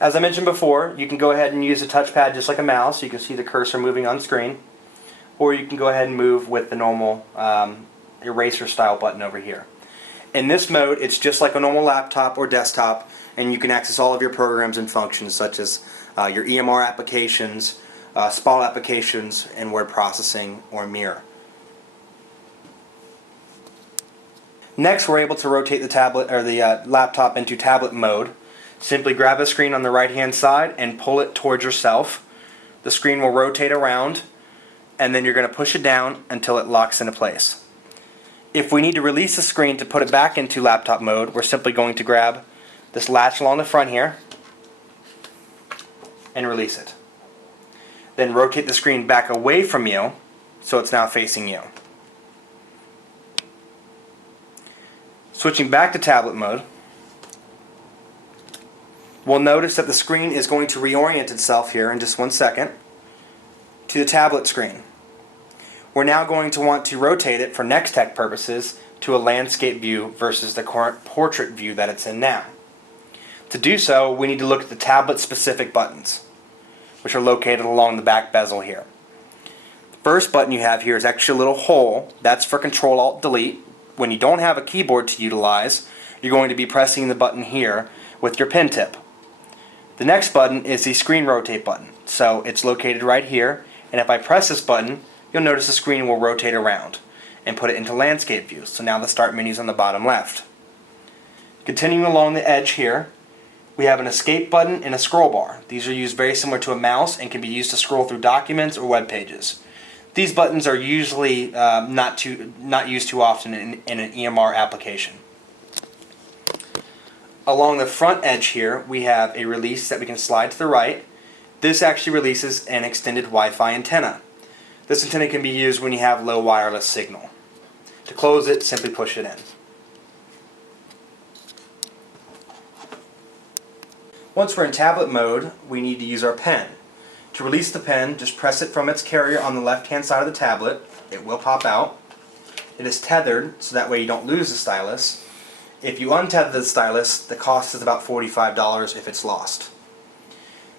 As I mentioned before, you can go ahead and use a touchpad just like a mouse. You can see the cursor moving on screen. Or you can go ahead and move with the normal eraser style button over here. In this mode, it's just like a normal laptop or desktop, and you can access all of your programs and functions such as your EMR applications, SPAL applications, and word processing or Mirror. Next, we're able to rotate the tablet or the laptop into tablet mode. Simply grab the screen on the right hand side and pull it towards yourself. The screen will rotate around, and then you're going to push it down until it locks into place. If we need to release the screen to put it back into laptop mode, we're simply going to grab this latch along the front here and release it. Then rotate the screen back away from you so it's now facing you. Switching back to tablet mode, we'll notice that the screen is going to reorient itself here in just 1 second to the tablet screen. We're now going to want to rotate it for next tech purposes to a landscape view versus the current portrait view that it's in now. To do so, we need to look at the tablet specific buttons, which are located along the back bezel here. The first button you have here is actually a little hole. That's for Control-Alt-Delete. When you don't have a keyboard to utilize, you're going to be pressing the button here with your pen tip. The next button is the screen rotate button. So it's located right here, and if I press this button, you'll notice the screen will rotate around and put it into landscape view. So now the start menu is on the bottom left. Continuing along the edge here, we have an escape button and a scroll bar. These are used very similar to a mouse and can be used to scroll through documents or web pages. These buttons are usually not used too often in an EMR application. Along the front edge here, we have a release that we can slide to the right. This actually releases an extended Wi-Fi antenna. This antenna can be used when you have low wireless signal. To close it, simply push it in. Once we're in tablet mode, we need to use our pen. To release the pen, just press it from its carrier on the left-hand side of the tablet. It will pop out. It is tethered, so that way you don't lose the stylus. If you untether the stylus, the cost is about $45 if it's lost.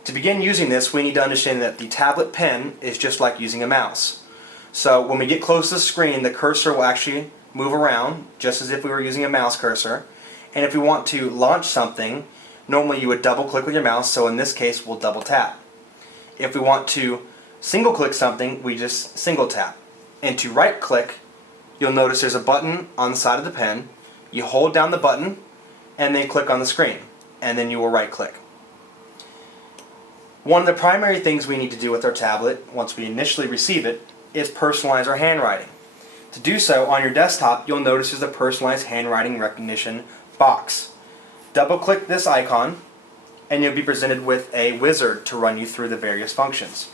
To begin using this, we need to understand that the tablet pen is just like using a mouse. So when we get close to the screen, the cursor will actually move around, just as if we were using a mouse cursor. And if we want to launch something, normally you would double-click with your mouse, so in this case, we'll double-tap. If we want to single-click something, we just single-tap. And to right-click, you'll notice there's a button on the side of the pen. You hold down the button, and then click on the screen, and then you will right-click. One of the primary things we need to do with our tablet, once we initially receive it, is personalize our handwriting. To do so, on your desktop, you'll notice there's a personalized handwriting recognition box. Double-click this icon, and you'll be presented with a wizard to run you through the various functions.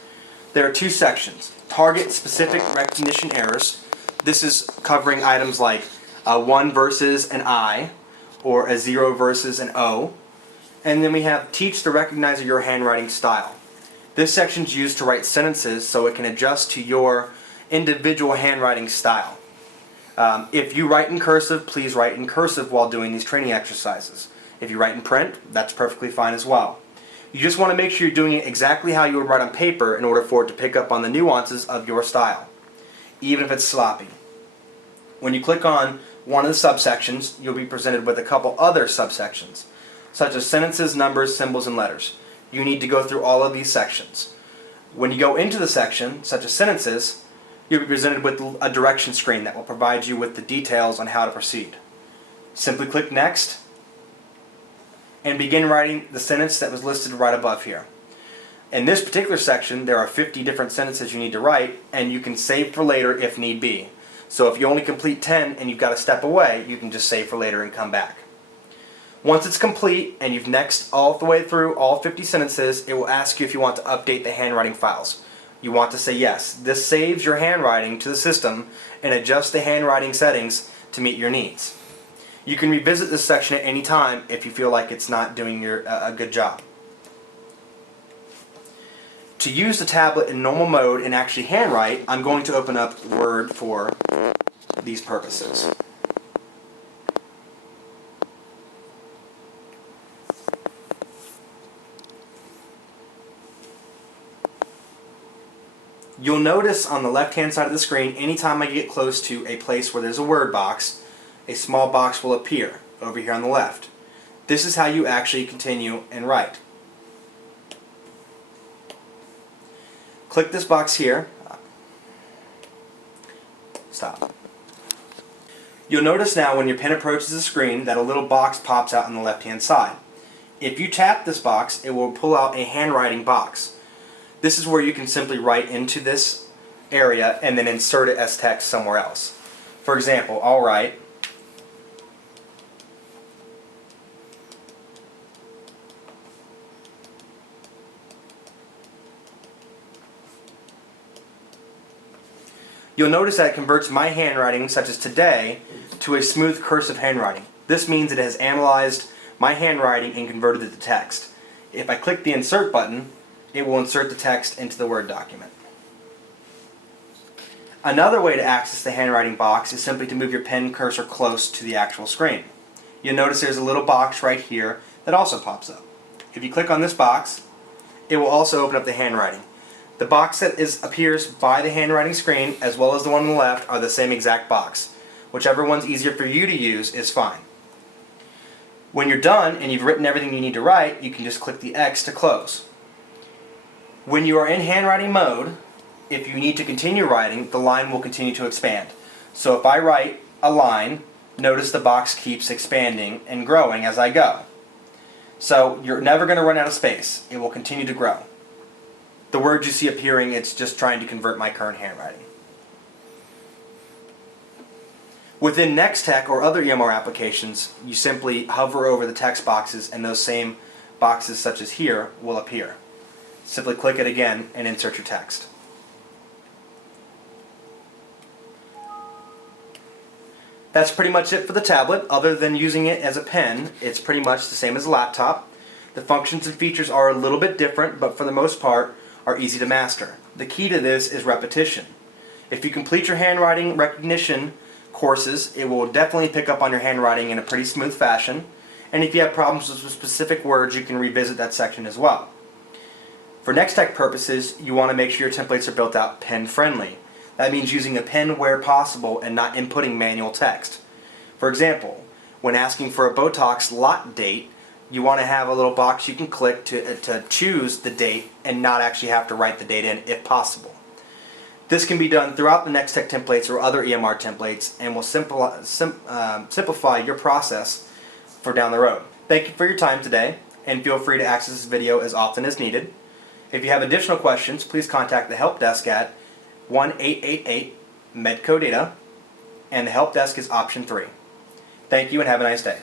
There are two sections: target specific recognition errors. This is covering items like a 1 versus an I, or a 0 versus an O. And then we have teach the recognizer your handwriting style. This section is used to write sentences so it can adjust to your individual handwriting style. If you write in cursive, please write in cursive while doing these training exercises. If you write in print, that's perfectly fine as well. You just want to make sure you're doing it exactly how you would write on paper in order for it to pick up on the nuances of your style, even if it's sloppy. When you click on one of the subsections, you'll be presented with a couple other subsections, such as sentences, numbers, symbols, and letters. You need to go through all of these sections. When you go into the section, such as sentences, you'll be presented with a direction screen that will provide you with the details on how to proceed. Simply click Next, and begin writing the sentence that was listed right above here. In this particular section, there are 50 different sentences you need to write, and you can save for later if need be. So if you only complete 10 and you've got to step away, you can just save for later and come back. Once it's complete and you've nexted all the way through all 50 sentences, it will ask you if you want to update the handwriting files. You want to say yes. This saves your handwriting to the system and adjusts the handwriting settings to meet your needs. You can revisit this section at any time if you feel like it's not doing a good job. To use the tablet in normal mode and actually handwrite, I'm going to open up Word for these purposes. You'll notice on the left-hand side of the screen, anytime I get close to a place where there's a word box, a small box will appear over here on the left. This is how you actually continue and write. Click this box here. Stop. You'll notice now when your pen approaches the screen that a little box pops out on the left-hand side. If you tap this box, it will pull out a handwriting box. This is where you can simply write into this area and then insert it as text somewhere else. For example, I'll write You'll notice that it converts my handwriting, such as today, to a smooth cursive handwriting. This means it has analyzed my handwriting and converted it to text. If I click the insert button, it will insert the text into the Word document. Another way to access the handwriting box is simply to move your pen cursor close to the actual screen. You'll notice there's a little box right here that also pops up. If you click on this box, it will also open up the handwriting. The box that appears by the handwriting screen, as well as the one on the left, are the same exact box. Whichever one's easier for you to use is fine. When you're done and you've written everything you need to write, you can just click the X to close. When you are in handwriting mode, if you need to continue writing, the line will continue to expand. So if I write a line, notice the box keeps expanding and growing as I go. So you're never going to run out of space. It will continue to grow. The words you see appearing, it's just trying to convert my current handwriting. Within Nextech or other EMR applications, you simply hover over the text boxes and those same boxes such as here will appear. Simply click it again and insert your text. That's pretty much it for the tablet. Other than using it as a pen, it's pretty much the same as a laptop. The functions and features are a little bit different, but for the most part are easy to master. The key to this is repetition. If you complete your handwriting recognition courses, it will definitely pick up on your handwriting in a pretty smooth fashion. And if you have problems with specific words, you can revisit that section as well. For Nextech purposes, you want to make sure your templates are built out pen-friendly. That means using a pen where possible and not inputting manual text. For example, when asking for a Botox lot date, you want to have a little box you can click to choose the date and not actually have to write the date in if possible. This can be done throughout the Nextech templates or other EMR templates and will simplify your process for down the road. Thank you for your time today, and feel free to access this video as often as needed. If you have additional questions, please contact the help desk at 1-888-MEDCO-DATA, and the help desk is option 3. Thank you and have a nice day.